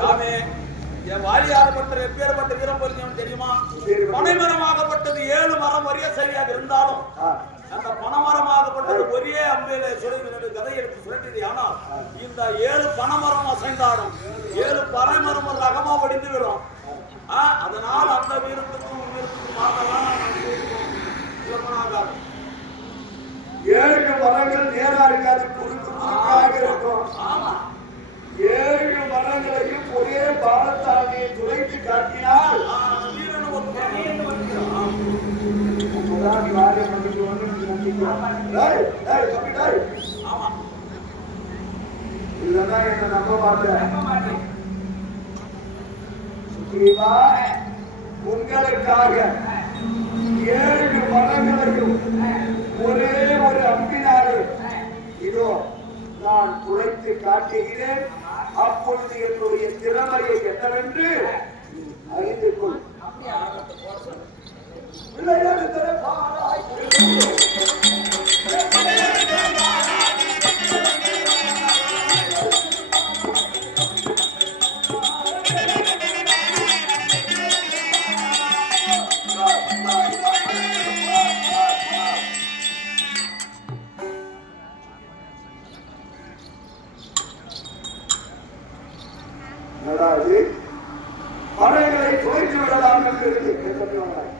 சாமி என் வாரியாகப்பட்ட எப்பேற்பட்ட வீரம் பொருந்தியவன் தெரியுமா? பனைமரமாகப்பட்டது ஏழு மரம் ஒரே சரியாக இருந்தாலும் அந்த பனைமரமாகப்பட்டது ஒரே அம்பையில சுரங்கி கதை எடுத்து சுரட்டியது ஆனால் இந்த ஏழு பனைமரம் அசைந்தாடும் ஏழு பனைமரம் ரகமா வடிந்து விடும். அதனால் அந்த வீரத்துக்கும் வீரத்துக்கும் மாறலாம் ஏழு மரங்கள் நேரா இருக்காது குறுக்கு குறுக்காக இருக்கும். ஆமா. ஏழு மரங்களையும் ஒரே பாலத்தாண்டியை துளைத்து காட்டினால் இல்லைன்னா என்ன நம்ப மாட்டேன் சுக்ரீவா உங்களுக்காக ஏழு மரங்களையும் ஒரே ஒரு அம்பினாலே இதோ நான் துளைத்து காட்டுகிறேன். அப்பொழுது என்னுடைய திறமையை என்னவென்று அறிந்து கொள். விளையாடுகிற பாராய் விடலாம் என்று இருக்கு. என்ன சொல்லுவாங்க? எல்லாரும் ஏ-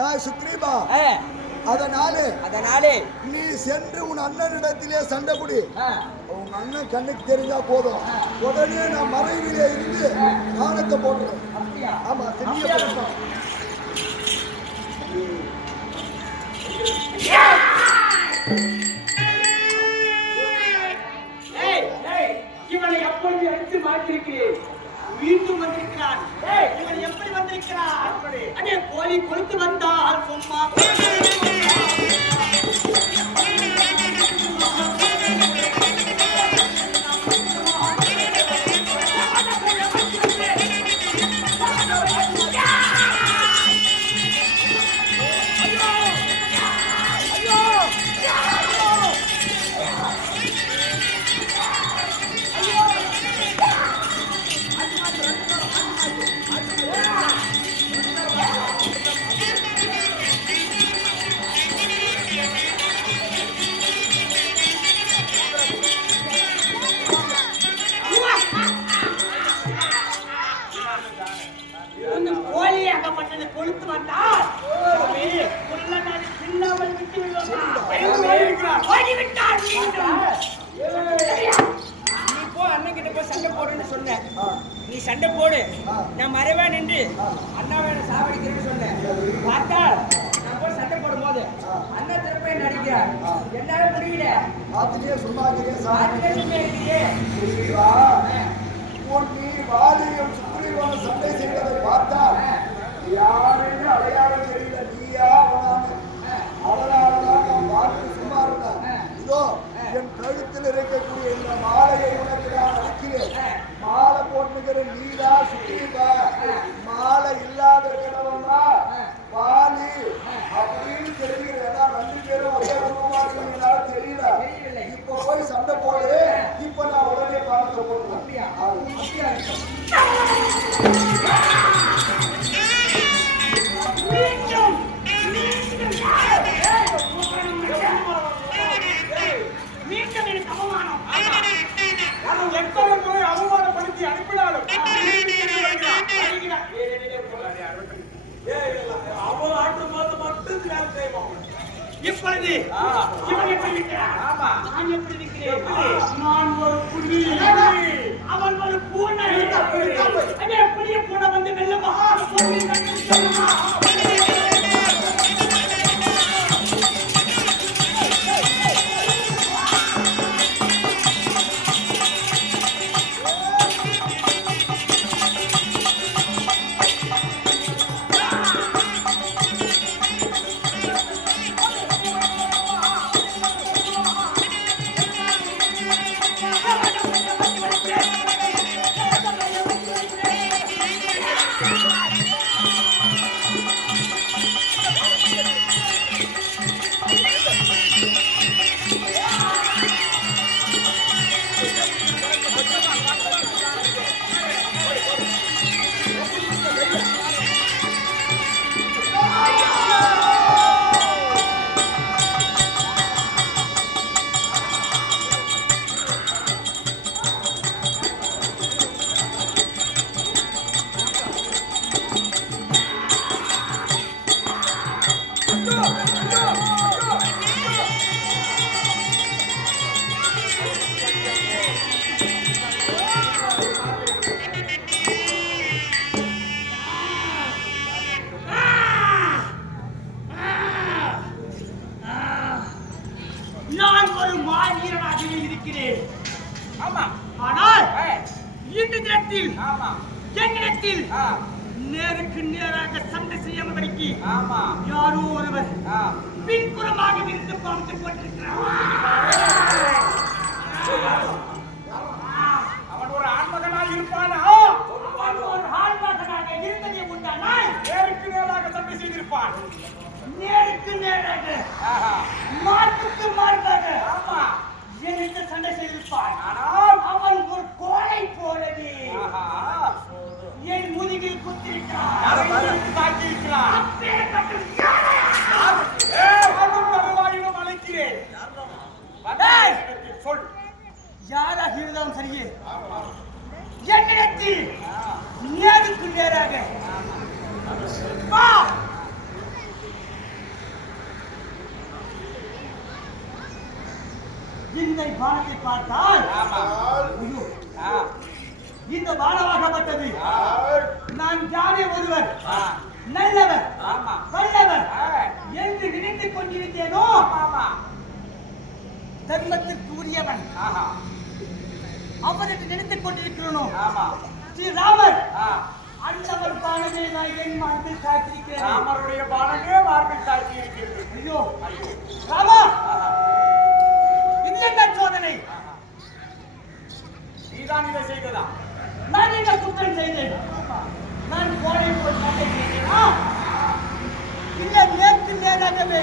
டேய் சுக்ரீபா. அதனால அதனாலே நீ சென்று உன் அண்ணனிடத்திலே சண்டை ஆ, உங்க அண்ணன் கண்ணுக்கு தெரிஞ்சா போதும். உடனே நான் மறைவிலே இருந்து நாணத்தை அப்படியா? ஆமா செஞ்சு அப்படியா? மீண்டும். நீ போ அண்ணன் கிட்ட போய் சண்டை போடுன்னு சொன்னேன். நீ சண்டை போடு. நான் மறைவா நின்று அண்ணாவை சாவடிக்கிறேன்னு சொன்னேன். பார்த்தால் நான் போய் சண்டை போடும் போது அண்ணன் திருப்பி நடிக்கிறார் என்னால முடியல பார்த்துட்டே சும்மா இருக்கிறியே புரியுதா? உன் நீ வாலியும் சுக்ரீவனும் சண்டை செய்வதை பார்த்தா யாருன்னு அடையாளம் தெரியல. நீயா அவனான்னு அதனாலதான் நான் பார்த்து சும்மா இதோ என் கழுத்தில் இருக்கக்கூடிய இந்த மாலையை உனக்கு நான் அளிக்கிறேன். மாலை போட்டுக்கிற நீதா சுக்ரீவா மாலை இல்லாத கிழவன்னா வாலி. அப்படின்னு தெரிகிறது ஏன்னா ரெண்டு பேரும் ஒரே உருவமா இருக்கிறதுனால தெரியல. இப்ப போய் சண்டை போடு. இப்ப நான் உடனே பார்க்க போடுறேன் மீண்டும் மீண்டும் மீண்டும் எனக்கு அவமானம் எத்தனை முறை அவமானப்படுத்தி அனுப்பினாலும் ஏய், அவன் ஆட்டு மட்டும் வேலை செய்வான் இப்பொழுது இவன் எப்படி இருக்கிறான் ஆமா. நான் எப்படி இருக்கிறேன் நான் ஒரு புலி அவன் ஒரு பூனை புதிய பூனை வந்து வெள்ளமா இருந்ததே உண்டானால் நேருக்கு நேராக சண்டை செய்திருப்பான். நேருக்கு நேராக. மார்புக்கு மார்பாக ஆமா. எனக்கு சண்டை செய்திருப்பான். ஆனால் அவன் ஒரு கோலை போலவே. என் முதுகில் குத்திருக்கிறான். யாரை தாக்கி இருக்கிறான் அப்பேற்பட்ட யாரை? வாழும் வருவாயிலும் அழைக்கிறேன்! சொல். யாராக இருந்தாலும் சரியே. என்னிடத்தில் நேருக்கு நேராக இந்த பானத்தை பார்த்தால் இந்த பானமாகப்பட்டது நான் யாரே ஒருவர்? நல்லவர். ஆமா வல்லவர். என்று நினைத்துக் கொண்டிருந்தேனோ ஆமா தர்மத்திற்கு உரியவன். அவர் என்று நினைத்துக் கொண்டிருக்கிறோனோ? ஆமா ஸ்ரீராமர் ஆ, அந்தவர் பானமே நான் என் மார்பில் காத்திருக்கிறேன். ராமருடைய பாலமே மார்பில் தாக்கி இருக்கிறது ஐயோ. ஐயோ. ராமா! என்ன சோதனை? நீதான் இதை செய்ததா? நான் என்ன குற்றம் செய்தேன்? நான் கோடை போல் சண்டை செய்தேனா. இல்ல நேருக்கு நேராகவே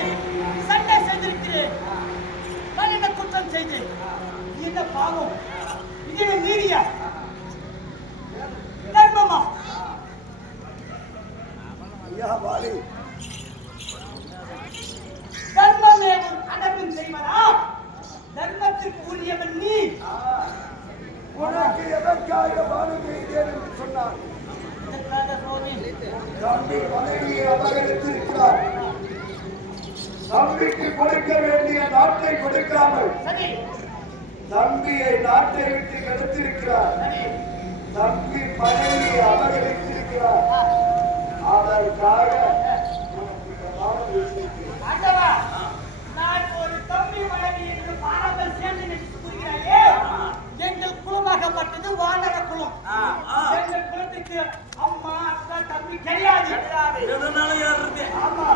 சண்டை செய்திருக்கிறேன். நான் என்ன குற்றம் செய்தேன்? என்ன பாவம்? இது என்ன ஐயா வாலி. தர்மமே உன் அடக்கம் செய்வதா? தர்மத்திற்கு உரியவன் நீ. உனக்கு எதற்காக வாழ செய்தேன் என்று சொன்னார். தம்பி மனைவியை அபகரித்திருக்கிறார். தம்பிக்கு கொடுக்க வேண்டிய நாட்டை கொடுக்காமல் தம்பியை நாட்டை விட்டு கெடுத்திருக்கிறார். சரி. தம்பி மனைவியை அபகரித்திருக்கிறார். அதற்காக நமக்கு இந்த செய்தேன். ஆண்டவா குலம் ஆ, ஆ. எங்கள் குலத்துக்கு அம்மா அக்கா தம்பி கிடையாது எதனால ஏறுறது ஆமா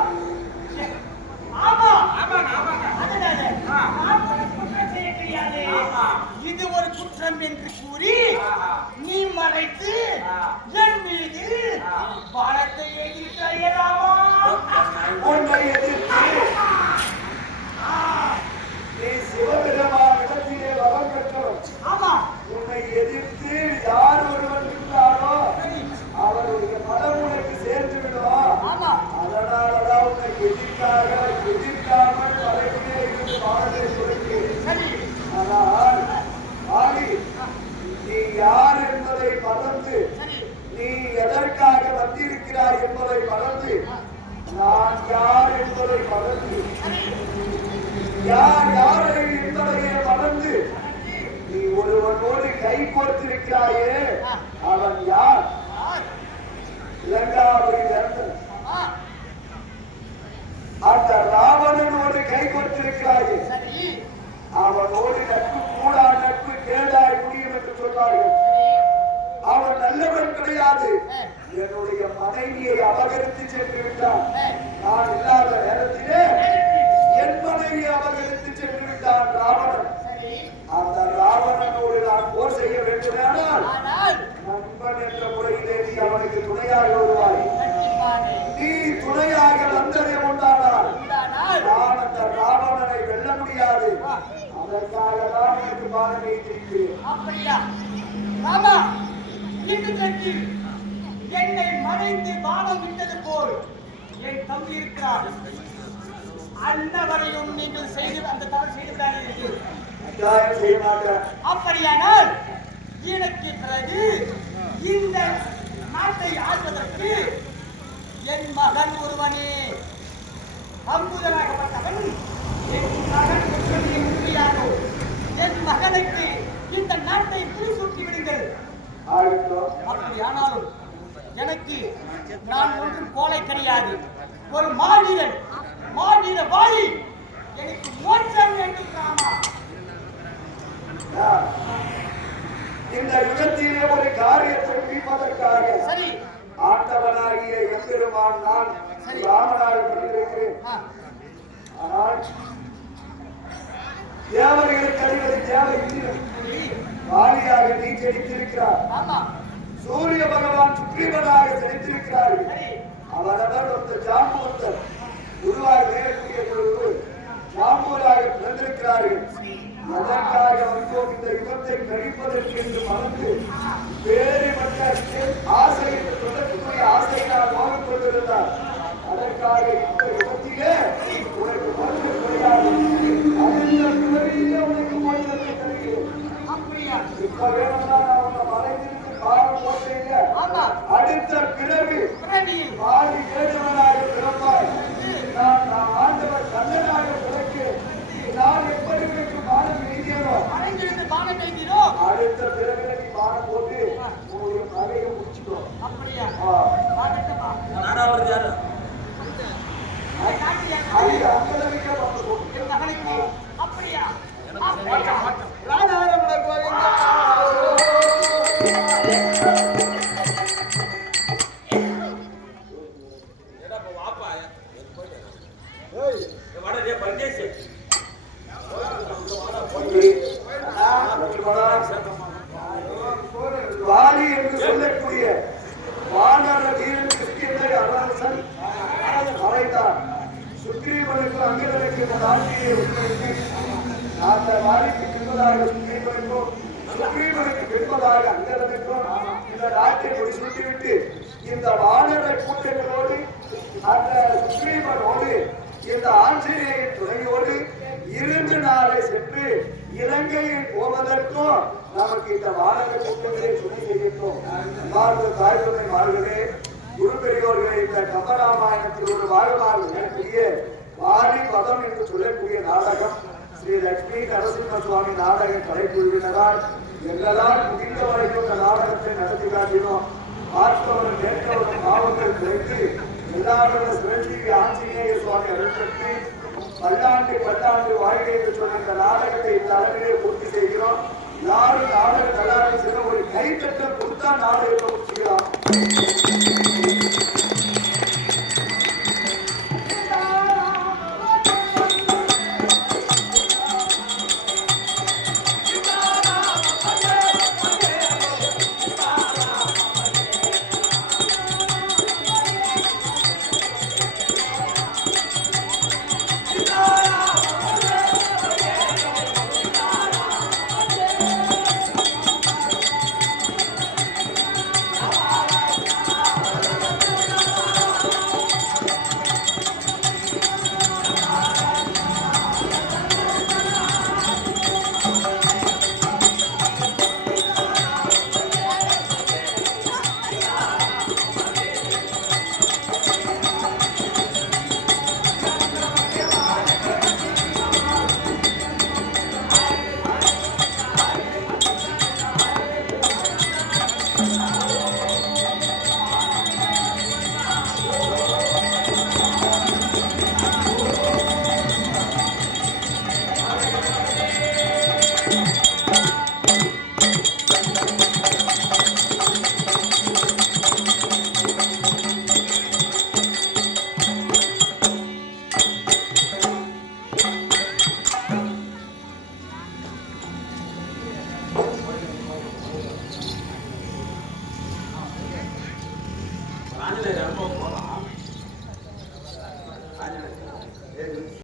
எ- ஆமா அதனால நான் ஒரு குற்றம் செய்ய கிடையாது ஆமா. இது ஒரு குற்றம் என்று கூறி நீ மறைத்து என் மீது பணத்தை எழுதிட்டாயலாமா உன்னை எதிர்த்து நீ சிவபெருமானிடத்திலே வரம் பெற்றவன் ஆமா உன்னை எதிர்த்து யார் ஒருவன் இருந்தாரோ அவருடைய மனம் உனக்கு சேர்ந்து விடும் ஆமா அதனாலதான் உன்னை எதிர்க்காக எதிர்க்காமல் பழகிலே இருந்து வாழ்க்கை கொடுக்கிறேன் சரி ஆனால் ஆலி நீ யார் என்பதை மறந்து சரி நீ எதற்காக வந்திருக்கிறாய் என்பதை மறந்து நான் யார் என்பதை மறந்து யார் யாரை என்பதையே மறந்து நீ ஒருவனோடு கை கோர்த்திருக்கிறாயே அவன் யார்? இலங்காவை இறந்தன் அந்த ராவணனோடு கை கோர்த்திருக்கிறாயே சரி. அவனோடு நட்பு கூடா நட்பு கேடாய் முடியும் என்று சொன்னார்கள். அவன் நல்லவன் கிடையாது. என்னுடைய மனைவியை அபகரித்து சென்று விட்டான். நான் இல்லாத நேரத்திலே என் மனைவியை அபகரித்து சென்று விட்டான் ராவணன் சரி அந்த ராவணனோடு நான் போர் செய்ய வேண்டுமானால் ஆனால் நண்பன் என்ற முறையிலே நீ அவனுக்கு துணையாக வருவாய். நீ துணையாக வந்ததே உண்டானால் உண்டானால் நான் அந்த ராவணனை வெல்ல முடியாது. அதற்காக தான் எனக்கு பாடம் வைத்திருக்கிறேன் அப்படியா? ராமா இன்று என்னை மறைந்து வானம் விட்டது போல் என் தம்பி இருக்கிறார். அன்னவரையும் நீங்கள் செய்து அந்த தவறு செய்து விடாதீர்கள். அப்படியானால் எனக்கு பிறகு இந்த நாட்டை ஆள்வதற்கு என் மகன் ஒருவனே. அம்புதனாகப்பட்டவன் என் மகன் ஒருவனே உண்மையாகும் என் மகனுக்கு இந்த நாட்டை புரிசூட்டி விடுங்கள். ஆகட்டும் அப்படியானாலும் எனக்கு நான் ஒன்றும் கோலை கிடையாது. ஒரு மாவீரன் மாவீர வாழி எனக்கு மோட்சம் வேண்டும் ராமா. இந்த யுகத்திலே ஒரு காரியத்தை முடிப்பதற்காக ஆண்டவனாகிய எம்பெருமான் நான் ராமனாக பிறந்திருக்கிறேன் ஆ, ஆனால் தேவர்களுக்கு அதிபதி தேவ. வாலியாக நீ ஜெயித்திருக்கிறார் ஆமா. சூரிய பகவான் சுக்ரீவனாக ஜெயித்திருக்கிறார்கள் அவரவர் ஒருத்தர் ஜாம்பூர்த்தர் குருவாக நேரக்கூடிய பொழுது ஜாம்பூராக பிறந்திருக்கிறார்கள். அதற்காக வந்தோம் இந்த யுகத்தை கழிப்பதற்கு என்று மறந்து வேறுபட்ட ஆசை என்று தொடர்புடைய ஆசை நான் வாழ்ந்து கொண்டிருந்தார். அதற்காக இந்த யுகத்திலே உனக்கு மருந்து கிடையாது அந்த பிறவியிலே உனக்கு மருந்து தருகிறேன். இப்ப வேணும்னா நான் உன்னை பாவம் அடுத்த பிறவி பிறவியில் ஆதி கேட்டவனாக பிறப்பாய் நான் நான் ஆண்டவர் கண்ணனாக பிறக்கிறேன் நான் எப்படி உனக்கு அடைந்திருந்து எழுதியனோ மறைந்திருந்து பானம் எழுதினோம் அடுத்த வாழ்வு தாய்த்துணை வாழ்களே குரு பெரியோர்களே இந்த கம்பராமாயணத்தில் ஒரு வாழ்வாள் எனக்குரிய வாரி பதம் என்று சொல்லக்கூடிய நாடகம் ஸ்ரீ லட்சுமி நரசிம்ம சுவாமி நாடக கலைக்குழுவினரால் எங்களால் முடிந்த வரைக்கும் இந்த நாடகத்தை நடத்தி காட்டினோம். பார்த்தவரும் கேட்டவரும் பாவங்கள் குறைத்து எல்லாருடைய சிவஜீவி ஆஞ்சநேய சுவாமி அருள்பற்றி பல்லாண்டு பல்லாண்டு வாழ்க்கை என்று சொன்ன இந்த நாடகத்தை இந்த அளவிலே பூர்த்தி செய்கிறோம். நாடு நாடு கலாச்சார ஒரு கைத்தட்ட கொடுத்தா நாடு இருக்க முடியும்?